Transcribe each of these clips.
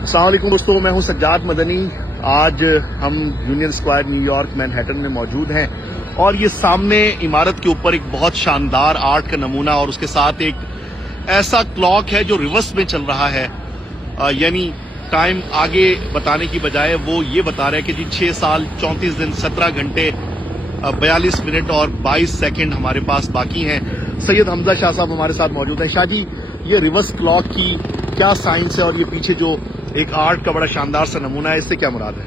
السلام علیکم دوستوں، میں ہوں سجاد مدنی۔ آج ہم union square new York Manhattan میں موجود ہیں اور یہ سامنے عمارت کے اوپر ایک بہت شاندار آرٹ کا نمونہ اور اس کے ساتھ ایک ایسا کلاک ہے جو ریورس میں چل رہا ہے، یعنی ٹائم آگے بتانے کی بجائے وہ یہ بتا رہا ہے کہ جی 6 سال 34 دن 17 گھنٹے 42 منٹ اور 22 سیکنڈ ہمارے پاس باقی ہیں۔ سید حمزہ شاہ صاحب ہمارے ساتھ موجود ہیں۔ شاہ جی، یہ ریورس کلاک کی کیا سائنس ہے اور یہ پیچھے جو ایک آرٹ کا بڑا شاندار سا نمونہ ہے، اس سے کیا مراد ہے؟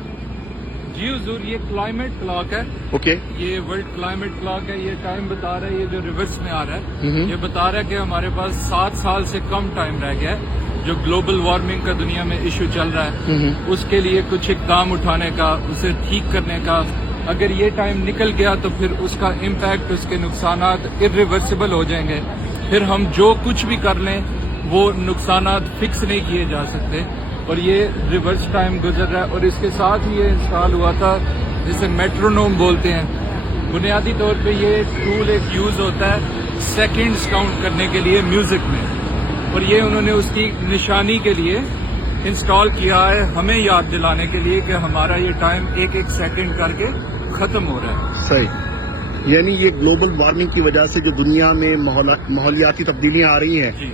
جی حضور، یہ کلائمیٹ کلاک ہے۔ اوکے، یہ ورلڈ کلائمیٹ کلاک ہے۔ یہ ٹائم بتا رہا ہے، یہ جو ریورس میں آ رہا ہے یہ بتا رہا ہے کہ ہمارے پاس 7 سال سے کم ٹائم رہ گیا ہے۔ جو گلوبل وارمنگ کا دنیا میں ایشو چل رہا ہے اس کے لیے کچھ اقدام اٹھانے کا، اسے ٹھیک کرنے کا۔ اگر یہ ٹائم نکل گیا تو پھر اس کا امپیکٹ، اس کے نقصانات irreversible ہو جائیں گے۔ پھر ہم جو کچھ بھی کر لیں وہ نقصانات فکس نہیں کیے جا سکتے، اور یہ ریورس ٹائم گزر رہا ہے۔ اور اس کے ساتھ یہ انسٹال ہوا تھا جسے میٹرونوم بولتے ہیں۔ بنیادی طور پہ یہ ٹول ایک یوز ہوتا ہے سیکنڈز کاؤنٹ کرنے کے لیے میوزک میں، اور یہ انہوں نے اس کی نشانی کے لیے انسٹال کیا ہے، ہمیں یاد دلانے کے لیے کہ ہمارا یہ ٹائم ایک ایک سیکنڈ کر کے ختم ہو رہا ہے۔ صحیح، یعنی یہ گلوبل وارمنگ کی وجہ سے جو دنیا میں ماحولیاتی تبدیلیاں آ رہی ہیں جی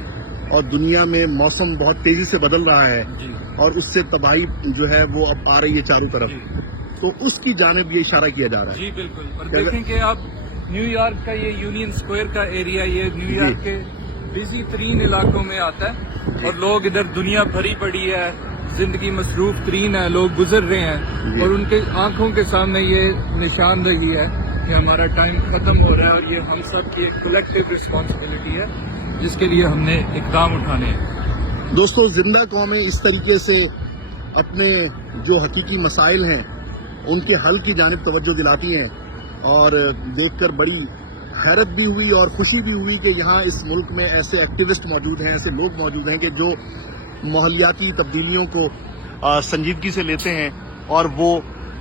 اور دنیا میں موسم بہت تیزی سے بدل رہا ہے جی اور اس سے تباہی جو ہے وہ اب آ رہی ہے چاروں طرف، جی تو اس کی جانب یہ اشارہ کیا جا رہا ہے۔ جی بالکل۔ اور دیکھیں کہ آپ نیو یارک کا یہ یونین اسکوائر کا ایریا، یہ نیو یارک کے بزی ترین علاقوں میں آتا ہے، اور لوگ ادھر دنیا بھری پڑی ہے، زندگی مصروف ترین ہے، لوگ گزر رہے ہیں اور ان کے آنکھوں کے سامنے یہ نشاندہی ہے کہ ہمارا ٹائم ختم ہو رہا ہے، اور یہ ہم سب کی ایک کلیکٹیو رسپانسبلٹی ہے جس کے لیے ہم نے اقدام اٹھانے ہیں۔ دوستو، زندہ قومیں اس طریقے سے اپنے جو حقیقی مسائل ہیں ان کے حل کی جانب توجہ دلاتی ہیں، اور دیکھ کر بڑی حیرت بھی ہوئی اور خوشی بھی ہوئی کہ یہاں اس ملک میں ایسے ایکٹیوسٹ موجود ہیں، ایسے لوگ موجود ہیں کہ جو ماحولیاتی تبدیلیوں کو سنجیدگی سے لیتے ہیں، اور وہ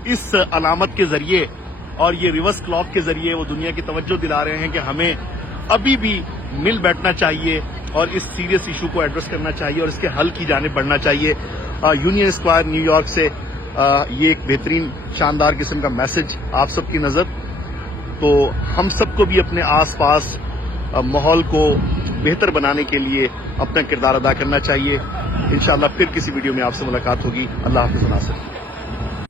اس علامت کے ذریعے اور یہ ریورس کلاک کے ذریعے وہ دنیا کی توجہ دلا رہے ہیں کہ ہمیں ابھی بھی مل بیٹھنا چاہیے اور اس سیریس ایشو کو ایڈریس کرنا چاہیے اور اس کے حل کی جانب بڑھنا چاہیے۔ یونین اسکوائر نیو یارک سے یہ ایک بہترین شاندار قسم کا میسج آپ سب کی نظر، تو ہم سب کو بھی اپنے آس پاس ماحول کو بہتر بنانے کے لیے اپنا کردار ادا کرنا چاہیے۔ انشاءاللہ پھر کسی ویڈیو میں آپ سے ملاقات ہوگی۔ اللہ حافظ ناصر۔